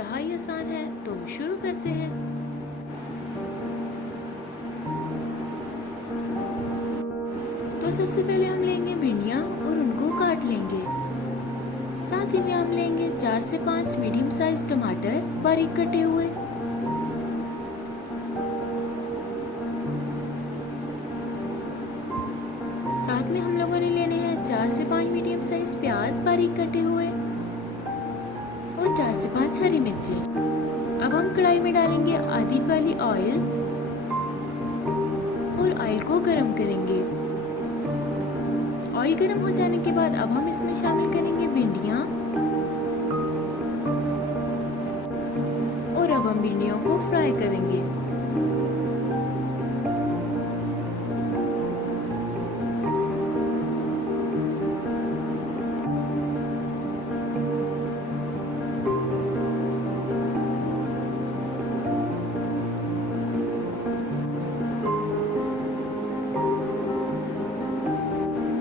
इंतहाई आसान है, तो शुरू करते हैं। तो सबसे पहले हम लेंगे भिंडियाँ और उनको काट लेंगे। साथ ही में हम लेंगे 4 से 5 मीडियम साइज टमाटर बारीक कटे हुए। साथ में हम लोगों ने लेने हैं 4 से 5 मीडियम साइज प्याज बारीक कटे हुए और 4 से 5 हरी मिर्चें। अब हम कढ़ाई में डालेंगे आधी वाली ऑयल और ऑयल को गरम करेंगे। ऑयल गरम हो जाने के बाद अब हम इसमें शामिल करेंगे भिंडियाँ और अब हम भिंडियों को फ्राई करेंगे।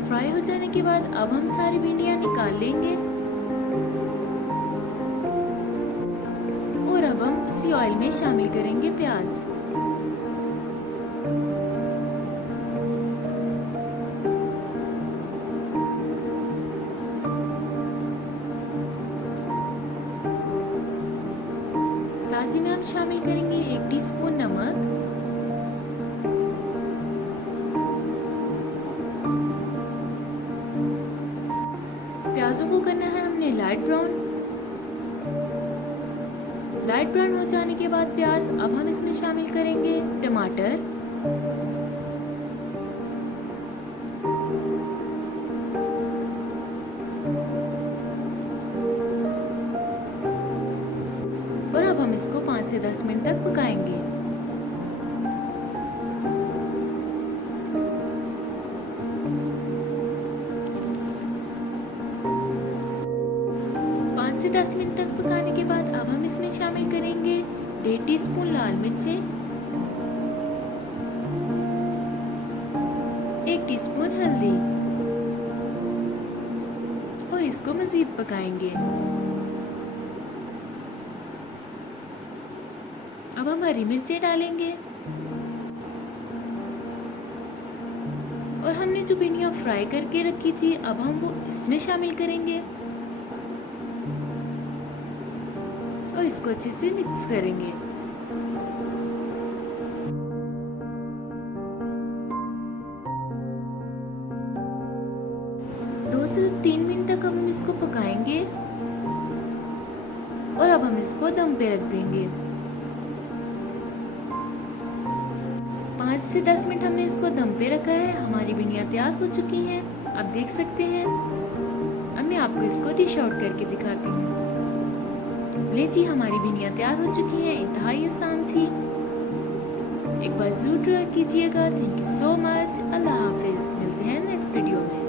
फ्राई हो जाने के बाद अब हम सारी भिंडियाँ निकाल लेंगे और अब हम उसी ऑयल में शामिल करेंगे प्याज। साथ ही में हम शामिल करेंगे 1 टीस्पून नमक, प्याजों को करना है हमने लाइट ब्राउन। लाइट ब्राउन हो जाने के बाद प्याज अब हम इसमें शामिल करेंगे टमाटर, और अब हम इसको 5 से 10 मिनट तक पकाएंगे। से 10 मिनट तक पकाने के बाद अब हम इसमें शामिल करेंगे 1.5 टीस्पून लाल मिर्चें, 1 टीस्पून हल्दी और इसको मजीद पकाएंगे। अब हम हरी मिर्चें डालेंगे और हमने जो भिंडियाँ फ्राई करके रखी थी अब हम वो इसमें शामिल करेंगे और इसको अच्छे से मिक्स करेंगे। दो से 3 मिनट तक अब हम इसको पकाएंगे और अब हम इसको दम पे रख देंगे। 5 से 10 मिनट हमने इसको दम पे रखा है। हमारी भिंडियाँ तैयार हो चुकी हैं, आप देख सकते हैं। अब मैं आपको इसको डिश आउट करके दिखाती हूँ। ले जी, हमारी भिंडियाँ तैयार हो चुकी हैं, इंतहाई आसान थी। एक बार जरूर ट्राई कीजिएगा। Thank you so much. अल्लाह हाफिज। मिलते हैं नेक्स्ट वीडियो में।